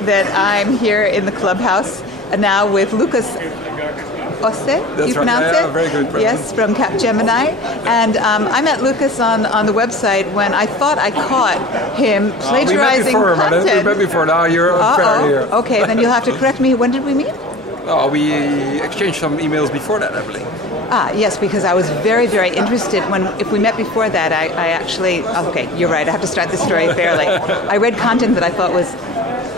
That I'm here in the clubhouse now with Lucas Osse, That's you pronounce right. Yeah, it? very good. Brilliant. Yes, from Capgemini. And I met Lucas on the website when I thought I caught him plagiarizing content. We met before, now you're unfair here. Okay, then you'll have to correct me. When did we meet? Oh, we exchanged some emails before that, I believe. Yes, because I was very, very interested. If we met before that, I actually, okay, you're right, I have to start the story fairly. I read content that I thought was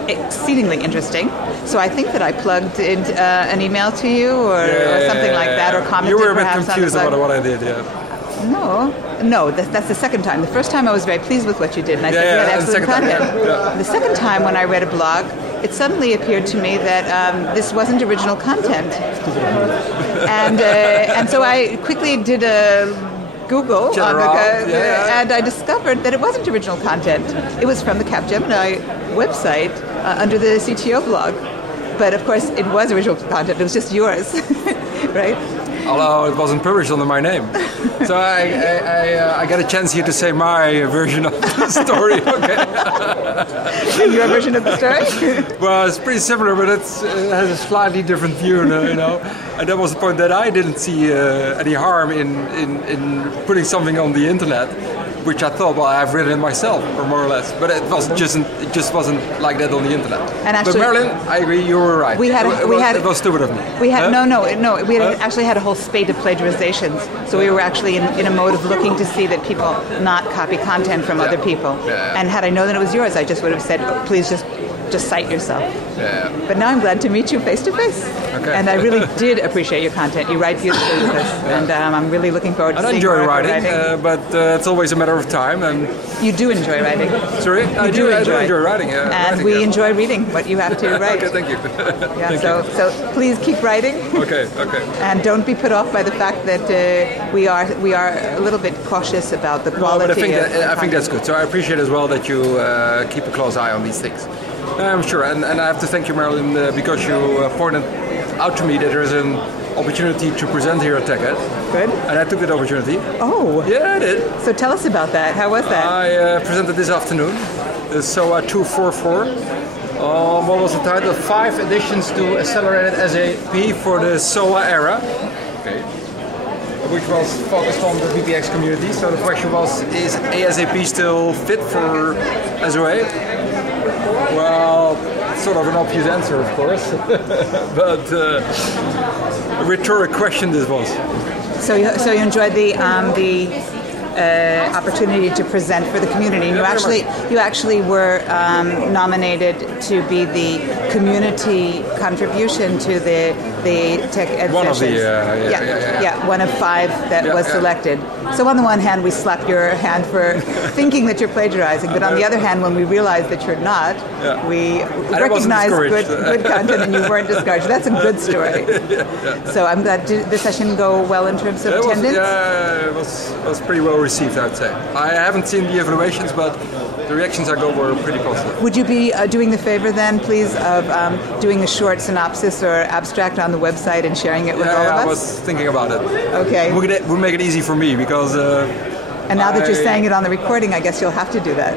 exceedingly interesting, so I think that I plugged in an email to you or something like that, or commented. You were a bit perhaps confused about what I did, yeah. No, that's the second time. The first time I was very pleased with what you did, and I said you had excellent content. The second time when I read a blog, it suddenly appeared to me that this wasn't original content, and so I quickly did a Google and I discovered that it wasn't original content. It was from the Capgemini website under the CTO blog. But of course, it was original content. It was just yours, right? Although it wasn't published under my name. So I got a chance here to say my version of the story. Okay. And your version of the story? Well, it's pretty similar, but it has a slightly different view, you know. And that was the point that I didn't see any harm in putting something on the internet, which I thought, well, I've written it myself, or more or less. But it just wasn't like that on the internet. And actually, but Marilyn, I agree, you were right. It was stupid of me. We had We actually had a whole spate of plagiarizations. So we were actually in a mode of looking to see that people not copy content from other people. And had I known that it was yours, I just would have said, please just cite yourself. But now I'm glad to meet you face to face. And I really did appreciate your content. You write beautifully with us, and I'm really looking forward to seeing more of your writing. But it's always a matter of time. And you do enjoy writing. Sorry, I do enjoy writing. And we enjoy reading what you have to write. Okay, thank you. So please keep writing. Okay. And don't be put off by the fact that we are a little bit cautious about the quality. But I think that's good. So I appreciate as well that you keep a close eye on these things. I'm sure, and I have to thank you, Marilyn, because you pointed out to me that there is an opportunity to present here at TechEd. Good. And I took that opportunity. Oh. Yeah, I did. So tell us about that. How was that? I presented this afternoon, the SOA 244. What was the title? 5 additions to accelerated SAP for the SOA era. Okay. Which was focused on the VPX community. So the question was, is ASAP still fit for SOA? Well, sort of an obvious answer, of course, but a rhetoric question this was. So you enjoyed the opportunity to present for the community, and you actually were nominated to be the community contribution to the TechEd one sessions. Of the one of 5 that was selected. So on the one hand, we slap your hand for thinking that you're plagiarizing, but on the other hand, when we realize that you're not, we recognize good content, and you weren't discouraged. That's a good story. So I'm glad. Did the session go well in terms of attendance? It was pretty well received, I'd say. I haven't seen the evaluations, but the reactions I got were pretty positive. Would you be doing the favor then, please, of doing a short synopsis or abstract on the website and sharing it with all of us? I was thinking about it. Okay. We'll make it easy for me because... and now that you're saying it on the recording, I guess you'll have to do that.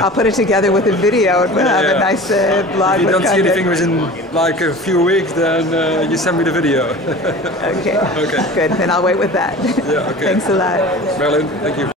I'll put it together with a video and we'll have a nice blog. If you don't see anything within like a few weeks, then you send me the video. Okay. Good. Then I'll wait with that. Yeah, okay. Thanks a lot. Marilyn, thank you.